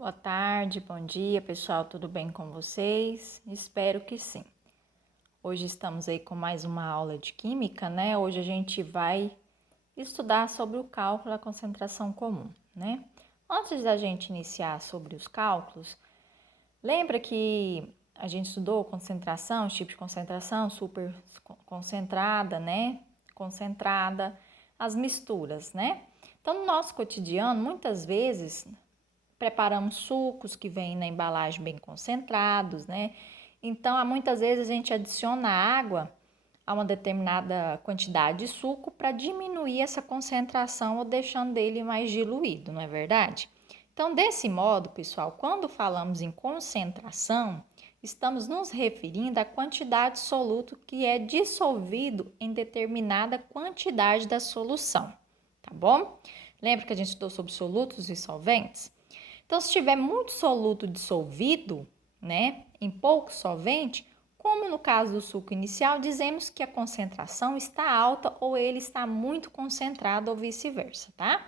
Boa tarde, bom dia, pessoal, tudo bem com vocês? Espero que sim. Hoje estamos aí com mais uma aula de química, né? Hoje a gente vai estudar sobre o cálculo da concentração comum, né? Antes da gente iniciar sobre os cálculos, lembra que a gente estudou concentração, os tipos de concentração, super concentrada, né? Concentrada, as misturas, né? Então, no nosso cotidiano, muitas vezes preparamos sucos que vêm na embalagem bem concentrados, né? Então, muitas vezes a gente adiciona água a uma determinada quantidade de suco para diminuir essa concentração ou deixando ele mais diluído, não é verdade? Então, desse modo, pessoal, quando falamos em concentração, estamos nos referindo à quantidade de soluto que é dissolvido em determinada quantidade da solução, tá bom? Lembra que a gente estudou sobre solutos e solventes? Então, se tiver muito soluto dissolvido, né, em pouco solvente, como no caso do suco inicial, dizemos que a concentração está alta ou ele está muito concentrado ou vice-versa, tá?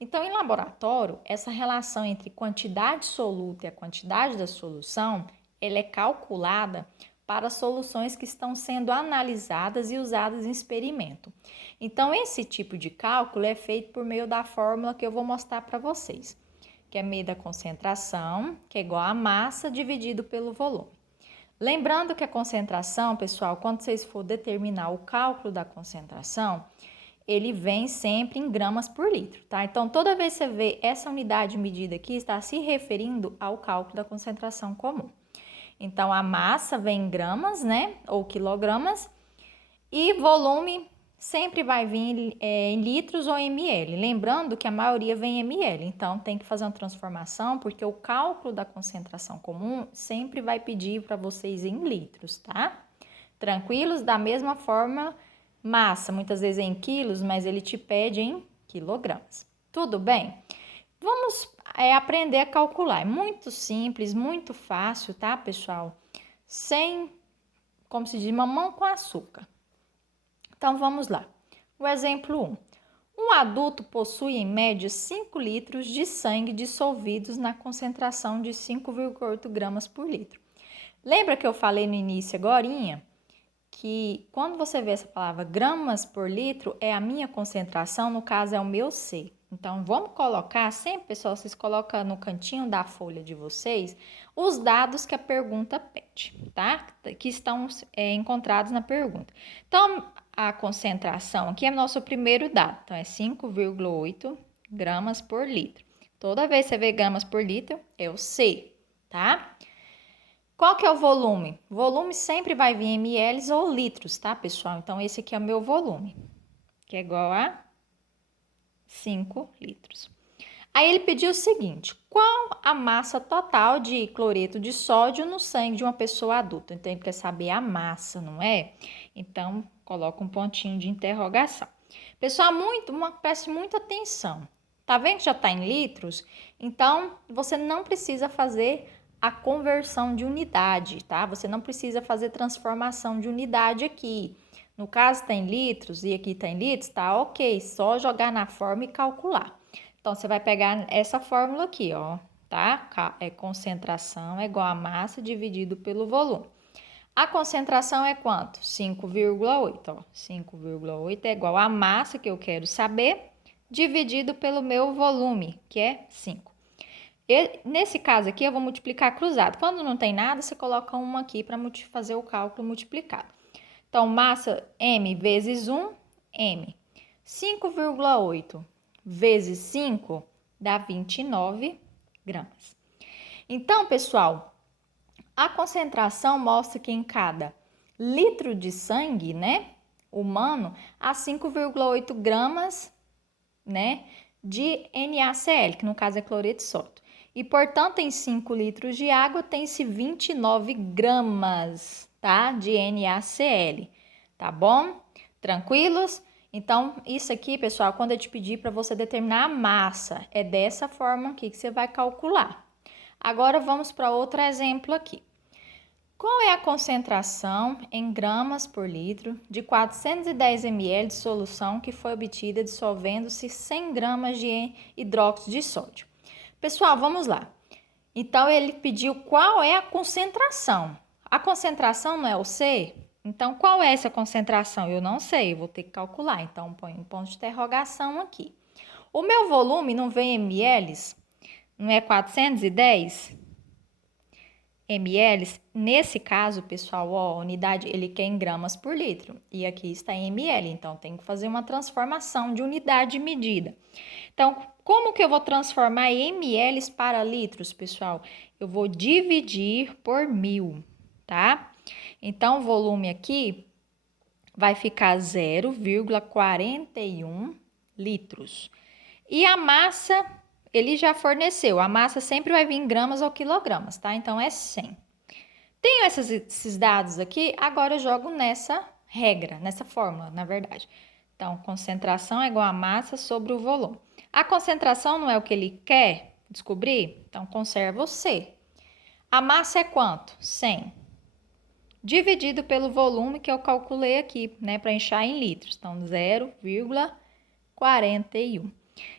Então, em laboratório, essa relação entre quantidade de soluto e a quantidade da solução, ela é calculada para soluções que estão sendo analisadas e usadas em experimento. Então, esse tipo de cálculo é feito por meio da fórmula que eu vou mostrar para vocês, que é meio da concentração, que é igual a massa dividido pelo volume. Lembrando que a concentração, pessoal, quando vocês for determinar o cálculo da concentração, ele vem sempre em gramas por litro, tá? Então, toda vez que você vê essa unidade medida aqui, está se referindo ao cálculo da concentração comum. Então, a massa vem em gramas, né, ou quilogramas, e volume sempre vai vir em litros ou ml. Lembrando que a maioria vem em ml, então tem que fazer uma transformação, porque o cálculo da concentração comum sempre vai pedir para vocês em litros, tá? Tranquilos? Da mesma forma, massa, muitas vezes é em quilos, mas ele te pede em quilogramas. Tudo bem? Vamos aprender a calcular. É muito simples, muito fácil, tá, pessoal? Sem, como se diz, mamão com açúcar. Então, vamos lá. O exemplo 1. Um adulto possui, em média, 5 litros de sangue dissolvidos na concentração de 5,8 gramas por litro. Lembra que eu falei no início agorinha que quando você vê essa palavra gramas por litro, é a minha concentração, no caso é o meu C. Então, vamos colocar, sempre, pessoal, vocês colocam no cantinho da folha de vocês os dados que a pergunta pede, tá? Que estão encontrados na pergunta. Então, a concentração aqui é nosso primeiro dado, então é 5,8 gramas por litro. Toda vez que você vê gramas por litro, é o C, tá? Qual que é o volume? O volume sempre vai vir em ml ou litros, tá, pessoal? Então, esse aqui é o meu volume, que é igual a 5 litros. Aí ele pediu o seguinte: qual a massa total de cloreto de sódio no sangue de uma pessoa adulta? Então, ele quer saber a massa, não é? Então, coloca um pontinho de interrogação. Pessoal, preste muita atenção. Tá vendo que já está em litros? Então, você não precisa fazer a conversão de unidade, tá? Você não precisa fazer transformação de unidade aqui. No caso, está em litros e aqui está em litros, tá ok. Só jogar na forma e calcular. Então, você vai pegar essa fórmula aqui, ó, tá? Concentração é igual a massa dividido pelo volume. A concentração é quanto? 5,8, ó. 5,8 é igual a massa que eu quero saber, dividido pelo meu volume, que é 5. Nesse caso aqui, eu vou multiplicar cruzado. Quando não tem nada, você coloca uma aqui para fazer o cálculo multiplicado. Então, massa M vezes 1, M. 5,8 vezes 5 dá 29 gramas. Então, pessoal, a concentração mostra que em cada litro de sangue, né, humano, há 5,8 gramas, né, de NaCl, que no caso é cloreto de sódio. E, portanto, em 5 litros de água tem-se 29 gramas, tá, de NaCl, tá bom? Tranquilos? Então, isso aqui, pessoal, quando eu te pedir para você determinar a massa, é dessa forma aqui que você vai calcular. Agora, vamos para outro exemplo aqui. Qual é a concentração em gramas por litro de 410 ml de solução que foi obtida dissolvendo-se 100 gramas de hidróxido de sódio? Pessoal, vamos lá. Então, ele pediu qual é a concentração. A concentração não é o C? Então, qual é essa concentração? Eu não sei, eu vou ter que calcular. Então, põe um ponto de interrogação aqui. O meu volume não vem em ml? Não é 410 ml? Nesse caso, pessoal, ó, a unidade ele quer em gramas por litro. E aqui está em ml, então tem que fazer uma transformação de unidade de medida. Então, como que eu vou transformar ml para litros, pessoal? Eu vou dividir por 1000, tá? Então, o volume aqui vai ficar 0,41 litros. E a massa, ele já forneceu. A massa sempre vai vir em gramas ou quilogramas, tá? Então, é 100. Tenho esses dados aqui, agora eu jogo nessa regra, nessa fórmula, na verdade. Então, concentração é igual a massa sobre o volume. A concentração não é o que ele quer descobrir? Então, conserva o C. A massa é quanto? 100. Dividido pelo volume que eu calculei aqui, né? Para encher em litros. Então, 0,41.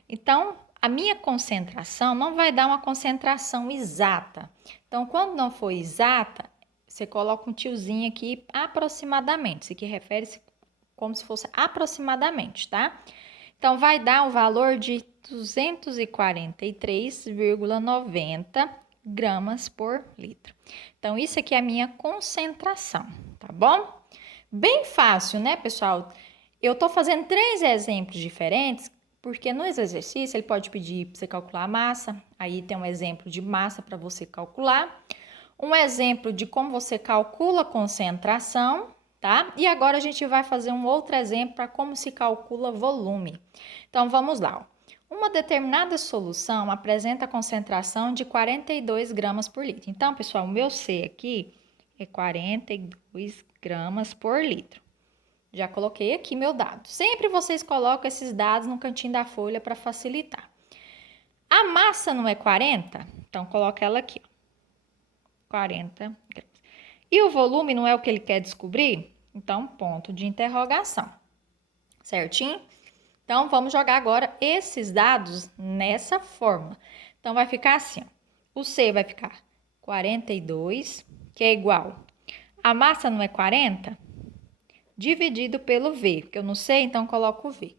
Então, a minha concentração não vai dar uma concentração exata. Então, quando não for exata, você coloca um tiozinho aqui aproximadamente. Isso aqui refere-se como se fosse aproximadamente, tá? Então, vai dar um valor de 243,90 gramas por litro. Então, isso aqui é a minha concentração, tá bom? Bem fácil, né, pessoal? Eu tô fazendo 3 exemplos diferentes, porque no exercício ele pode pedir para você calcular a massa, aí tem um exemplo de massa para você calcular, um exemplo de como você calcula a concentração, tá? E agora a gente vai fazer um outro exemplo para como se calcula volume. Então, vamos lá. Uma determinada solução apresenta a concentração de 42 gramas por litro. Então, pessoal, o meu C aqui é 42 gramas por litro. Já coloquei aqui meu dado. Sempre vocês colocam esses dados no cantinho da folha para facilitar. A massa não é 40? Então, coloca ela aqui. 40 gramas. E o volume não é o que ele quer descobrir? Então, ponto de interrogação. Certinho? Então, vamos jogar agora esses dados nessa fórmula. Então, vai ficar assim, ó. O C vai ficar 42, que é igual. A massa não é 40? Dividido pelo V, que eu não sei, então coloco o V.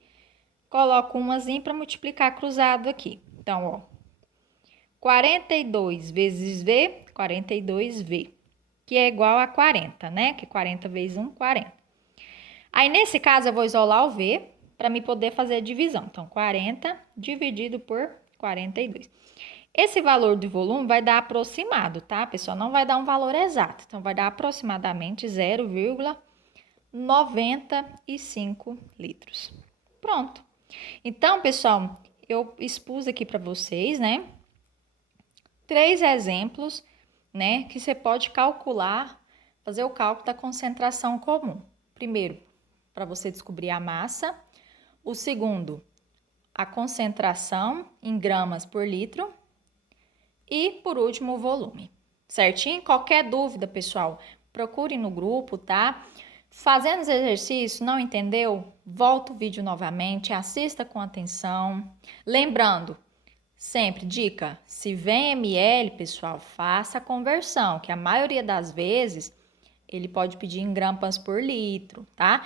Coloco umazinho para multiplicar cruzado aqui. Então, ó, 42 vezes V, 42V, que é igual a 40, né? Que 40 vezes 1, 40. Aí, nesse caso, eu vou isolar o V para me poder fazer a divisão. Então, 40 dividido por 42. Esse valor do volume vai dar aproximado, tá, pessoal? Não vai dar um valor exato. Então, vai dar aproximadamente 0,95 litros. Pronto. Então, pessoal, eu expus aqui para vocês, né, 3 exemplos, né, que você pode calcular, fazer o cálculo da concentração comum. Primeiro, para você descobrir a massa. O segundo, a concentração em gramas por litro. E, por último, o volume. Certinho? Qualquer dúvida, pessoal, procure no grupo, tá? Fazendo os exercícios, não entendeu? Volta o vídeo novamente, assista com atenção. Lembrando, sempre, dica, se vem ml, pessoal, faça a conversão, que a maioria das vezes ele pode pedir em gramas por litro, tá?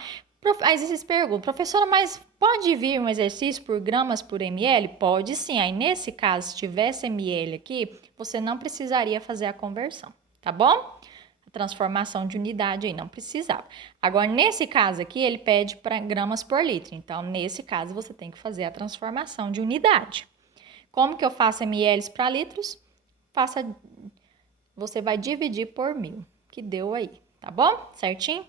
Aí vocês perguntam, professora, mas pode vir um exercício por gramas por ml? Pode sim. Aí, nesse caso, se tivesse ml aqui, você não precisaria fazer a conversão, tá bom? A transformação de unidade aí, não precisava. Agora, nesse caso aqui, ele pede para gramas por litro. Então, nesse caso, você tem que fazer a transformação de unidade. Como que eu faço ml para litros? Você vai dividir por 1000, que deu aí, tá bom? Certinho?